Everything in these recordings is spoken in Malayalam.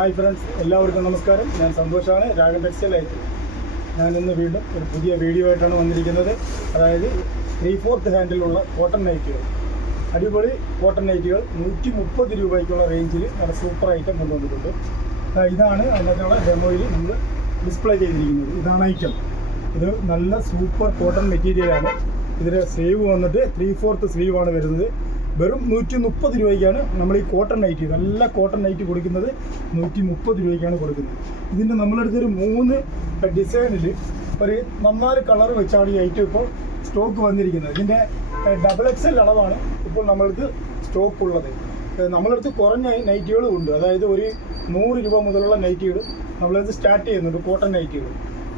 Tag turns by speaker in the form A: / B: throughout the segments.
A: ഹായ് ഫ്രണ്ട്സ് എല്ലാവർക്കും നമസ്കാരം. ഞാൻ സന്തോഷാണ്. രാഗൻ ടെക്സ്റ്റൈൽ ആയിട്ട് ഞാൻ ഇന്ന് വീണ്ടും ഒരു പുതിയ വീഡിയോ ആയിട്ടാണ് വന്നിരിക്കുന്നത്. അതായത് ത്രീ ഫോർത്ത് ഹാൻഡിലുള്ള കോട്ടൺ നൈറ്റുകൾ അടിപൊളി കോട്ടൺ നൈറ്റുകൾ നൂറ്റി മുപ്പത് രൂപയ്ക്കുള്ള റേഞ്ചിൽ നല്ല സൂപ്പർ ഐറ്റം കൊണ്ടുവന്നിട്ടുണ്ട്. ഇതാണ് അതിനകത്തുള്ള ഡെമോയിൽ നമ്മൾ ഡിസ്പ്ലേ ചെയ്തിരിക്കുന്നത്. ഇതാണ് ഐറ്റം ഇത് നല്ല സൂപ്പർ കോട്ടൺ മെറ്റീരിയലാണ് ഇതിന്റെ സ്ലീവ് വന്നിട്ട് ത്രീ ഫോർത്ത് സ്ലീവാണ് വരുന്നത്. വെറും നൂറ്റി മുപ്പത് രൂപയ്ക്കാണ് നമ്മൾ ഈ കോട്ടൺ നൈറ്റ് നല്ല കോട്ടൺ നൈറ്റ് കൊടുക്കുന്നത് നൂറ്റി മുപ്പത് രൂപയ്ക്കാണ് കൊടുക്കുന്നത്. ഇതിന്റെ നമ്മളെടുത്തൊരു മൂന്ന് ഡിസൈനിൽ ഒരു നന്നാൽ കളർ വെച്ചാണ് ഈ ഐറ്റം ഇപ്പോൾ സ്റ്റോക്ക് വന്നിരിക്കുന്നത്. ഇതിന്റെ ഡബിൾ എക്സൽ അളവാണ് ഇപ്പോൾ നമ്മളടുത്ത് സ്റ്റോക്ക് ഉള്ളത്. നമ്മളടുത്ത് കുറഞ്ഞ നൈറ്റുകളും ഉണ്ട്. അതായത് ഒരു നൂറ് രൂപ മുതലുള്ള നൈറ്റുകൾ നമ്മളത് സ്റ്റാർട്ട് ചെയ്യുന്നുണ്ട് കോട്ടൺ നൈറ്റുകൾ.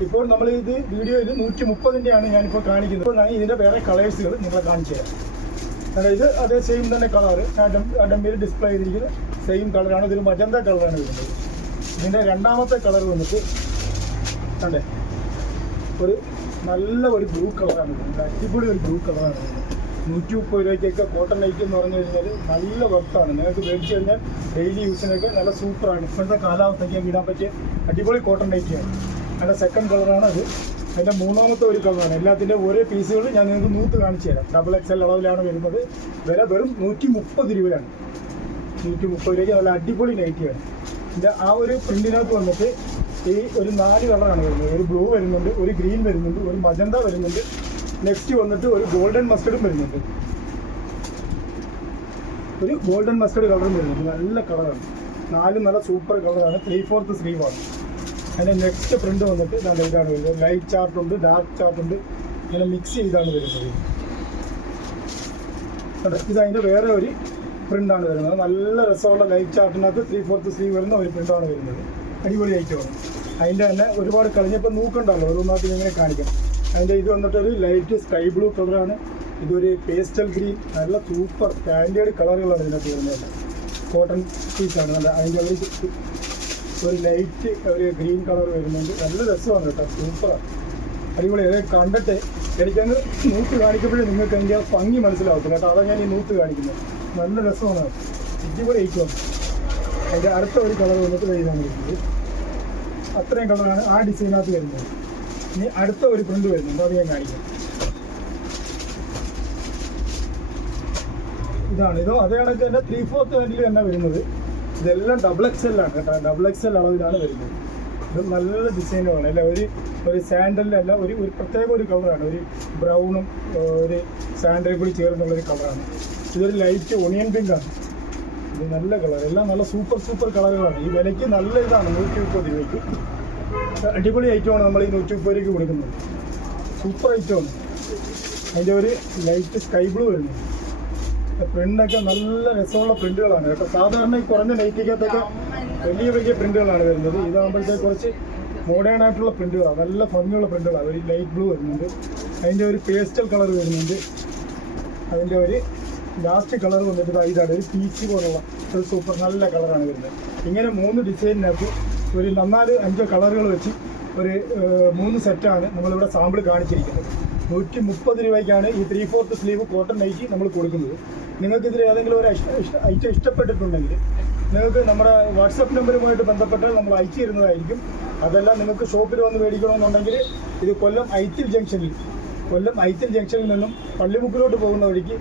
A: ഇപ്പോൾ നമ്മൾ ഇത് വീഡിയോയിൽ നൂറ്റി മുപ്പതിന്റെയാണ് ഞാനിപ്പോൾ കാണിക്കുന്നത്. ഇപ്പോൾ ഞാൻ ഇതിന്റെ വേറെ കളേഴ്സുകൾ നിങ്ങളെ കാണിച്ചു തരാം അതായത് അതേ സെയിം തന്നെ കളറ് ഡമ്മിയിൽ ഡിസ്പ്ലേ ചെയ്തിരിക്കുന്ന സെയിം കളറാണ് ഇതൊരു മജന്ത കളറാണ് വരുന്നത്. ഇതിന്റെ രണ്ടാമത്തെ കളർ വന്നിട്ട് കണ്ടേ? ഒരു നല്ല ഒരു ബ്ലൂ കളറാണ് വരുന്നത്. അടിപൊളി ഒരു ബ്ലൂ കളറാണ് വരുന്നത്. നൂറ്റി മുപ്പത് രൂപയ്ക്കൊക്കെ കോട്ടൺ നൈറ്റ് എന്ന് പറഞ്ഞു കഴിഞ്ഞാൽ നല്ല വർക്കാണ് നിങ്ങൾക്ക് മേടിച്ചു കഴിഞ്ഞാൽ ഡെയിലി യൂസിനൊക്കെ നല്ല സൂപ്പറാണ് ഇപ്പോഴത്തെ കാലാവസ്ഥയ്ക്ക് വിടാൻ പറ്റിയ അടിപൊളി കോട്ടൺ നൈറ്റിയാണ് അതിന്റെ സെക്കൻഡ് കളറാണ് അത്. അതിന്റെ മൂന്നാമത്തെ ഒരു കളറാണ് എല്ലാത്തിന്റെ ഓരോ പീസുകൾ ഞാൻ നിങ്ങൾക്ക് നൂത്ത് കാണിച്ചു തരാം. ഡബിൾ എക്സ് എൽ അളവിലാണ് വരുന്നത്. വില വെറും നൂറ്റി മുപ്പത് രൂപയാണ്. നൂറ്റി മുപ്പത് രൂപയ്ക്ക് നല്ല അടിപൊളി നൈറ്റിയാണ് ഇതിന്റെ ആ ഒരു പ്രിന്റിനകത്ത് വന്നിട്ട് ഈ ഒരു നാല് കളറാണ് വരുന്നത്. ഒരു ബ്ലൂ വരുന്നുണ്ട് ഒരു ഗ്രീൻ വരുന്നുണ്ട് ഒരു മജന്ത വരുന്നുണ്ട്. നെക്സ്റ്റ് വന്നിട്ട് ഒരു ഗോൾഡൻ മസ്റ്റർഡും വരുന്നുണ്ട്. ഒരു ഗോൾഡൻ മസ്റ്റർഡ് കളറും വരുന്നുണ്ട്. നല്ല കളറാണ് നാല് നല്ല സൂപ്പർ കളറാണ് ത്രീ ഫോർത്ത് സ്ലീവാണ് അതിന്റെ നെക്സ്റ്റ് പ്രിന്റ് വന്നിട്ട് നല്ല ഇതാണ് വരുന്നത്. ലൈറ്റ് ചാർട്ട് ഉണ്ട് ഡാർക്ക് ചാർട്ട് ഉണ്ട്. ഇങ്ങനെ മിക്സ് ചെയ്താണ് വരുന്നത്. കണ്ടോ? ഇത് അതിന്റെ വേറെ ഒരു പ്രിന്റാണ് വരുന്നത്. നല്ല രസമുള്ള ലൈറ്റ് ചാർട്ടിനകത്ത് ത്രീ ഫോർത്ത് സ്ലീവ് വരുന്ന ഒരു പ്രിന്റാണ് വരുന്നത്. അടിപൊളി ഐറ്റമാണ് അതിന്റെ തന്നെ ഒരുപാട് കളഞ്ഞപ്പോൾ നോക്കണ്ടല്ലോ. ഓരോന്നായിട്ട് ഇങ്ങനെ കാണിക്കാം. അതിന്റെ ഇത് വന്നിട്ട് ഒരു ലൈറ്റ് സ്കൈ ബ്ലൂ കളറാണ് ഇതൊരു പേസ്റ്റൽ ഗ്രീൻ നല്ല സൂപ്പർ സ്റ്റാൻഡേർഡ് കളറുകളാണ് ഇതിനകത്ത് വരുന്നത്. കോട്ടൺ പീസാണ് നല്ല അതിന്റെ ഒരു ഒരു ലൈറ്റ് ഒരു ഗ്രീൻ കളർ വരുന്നുണ്ട്. നല്ല രസമാണ് കേട്ടോ. സൂപ്പറാണ് അടിപൊളി. ഇത് കണ്ടിട്ട് എനിക്കങ്ങ് നൂത്ത് കാണിക്കുമ്പോഴേ നിങ്ങൾക്ക് എനിക്ക് ആ ഭംഗി മനസ്സിലാവത്തില്ല കേട്ടോ. അതാണ് ഞാൻ ഈ നൂത്ത് കാണിക്കുന്നത്. നല്ല രസമാണ്. അടിപൊളി ഐറ്റമാണ് അതിന്റെ അടുത്ത ഒരു കളർ വന്നിട്ട് വരുന്നതാണ് വരുന്നത്. അത്രയും കളറാണ് ആ ഡിസൈനകത്ത് വരുന്നത്. ഇനി അടുത്ത ഒരു പ്രിന്റ് വരുന്നുണ്ട്. അത് ഞാൻ കാണിക്കാം. ഇതാണ്. ഇതോ അതേ കണക്ക് തന്നെ ത്രീ ഫോർത്ത് വേൻഡിൽ തന്നെ വരുന്നത്. ഇതെല്ലാം ഡബിൾ എക്സ് എൽ ആണ് കേട്ടോ. ഡബിൾ എക്സ് എൽ അളവിലാണ് വരുന്നത്. ഇത് നല്ല ഡിസൈനുമാണ് അല്ല? ഒരു ഒരു സാൻഡലിലല്ല ഒരു ഒരു പ്രത്യേക ഒരു കളറാണ് ഒരു ബ്രൗണും ഒരു സാൻഡലും കൂടി ചേർന്നുള്ള ഒരു കളറാണ് ഇതൊരു ലൈറ്റ് ഒണിയൻ പിങ്കാണ് ഇത് നല്ല കളർ എല്ലാം നല്ല സൂപ്പർ സൂപ്പർ കളറുകളാണ് ഈ വിലയ്ക്ക് നല്ല ഇതാണ്. നൂറ്റി മുപ്പത് രൂപയ്ക്ക്. അടിപൊളി ഐറ്റമാണ് നമ്മൾ ഈ നൂറ്റി മുപ്പത് രൂപയ്ക്ക് കൊടുക്കുന്നത്. സൂപ്പർ ഐറ്റമാണ് അതിന്റെ ഒരു ലൈറ്റ് സ്കൈ ബ്ലൂ വരുന്നു പ്രിന്റൊക്കെ നല്ല രസമുള്ള പ്രിന്റുകളാണ് കേട്ടോ. സാധാരണ ഈ കുറഞ്ഞ നൈറ്റിക്കകത്തൊക്കെ വലിയ വലിയ പ്രിന്റുകളാണ് വരുന്നത്. ഇതാകുമ്പോഴത്തേക്ക് കുറച്ച് മോഡേൺ ആയിട്ടുള്ള പ്രിന്റുകളാണ് നല്ല ഭംഗിയുള്ള പ്രിന്റുകളാണ് ഒരു ലൈറ്റ് ബ്ലൂ വരുന്നുണ്ട്. അതിന്റെ ഒരു പേസ്റ്റൽ കളർ വരുന്നുണ്ട്. അതിന്റെ ഒരു ലാസ്റ്റ് കളർ വന്നിട്ട് ഇതാണ്. ഒരു പീച്ച് പോലുള്ള ഒരു സൂപ്പർ നല്ല കളറാണ് വരുന്നത്. ഇങ്ങനെ മൂന്ന് ഡിസൈനിനകത്ത് ഒരു നന്നാൽ അഞ്ചോ കളറുകൾ വെച്ച് ഒരു മൂന്ന് സെറ്റാണ് നമ്മളിവിടെ സാമ്പിൾ കാണിച്ചിരിക്കുന്നത്. നൂറ്റി മുപ്പത് രൂപയ്ക്കാണ് ഈ three fourth sleeve cotton nighty നമ്മൾ കൊടുക്കുന്നത്. നിങ്ങൾക്കിതിൽ ഏതെങ്കിലും ഒരു ഐറ്റം ഇഷ്ടപ്പെട്ടിട്ടുണ്ടെങ്കിൽ നിങ്ങൾക്ക് നമ്മുടെ വാട്സപ്പ് നമ്പറുമായിട്ട് ബന്ധപ്പെട്ടാൽ നമ്മൾ അയച്ചു തരുന്നതായിരിക്കും. അതെല്ലാം നിങ്ങൾക്ക് ഷോപ്പിൽ വന്ന് മേടിക്കണമെന്നുണ്ടെങ്കിൽ ഇത് കൊല്ലം ഐത്തിൽ ജംഗ്ഷനിൽ കൊല്ലം ഐത്തിൽ ജംഗ്ഷനിൽ നിന്നും പള്ളിമുക്കിലോട്ട് പോകുന്ന വഴിക്ക്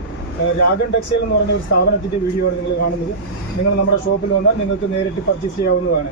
A: രാഗൻ ടെക്സ്റ്റൈൽ എന്ന് പറഞ്ഞ ഒരു സ്ഥാപനത്തിന്റെ വീഡിയോ ആണ് നിങ്ങൾ കാണുന്നത്. നിങ്ങൾ നമ്മുടെ ഷോപ്പിൽ വന്നാൽ നിങ്ങൾക്ക് നേരിട്ട് പർച്ചേസ് ചെയ്യാവുന്നതാണ്.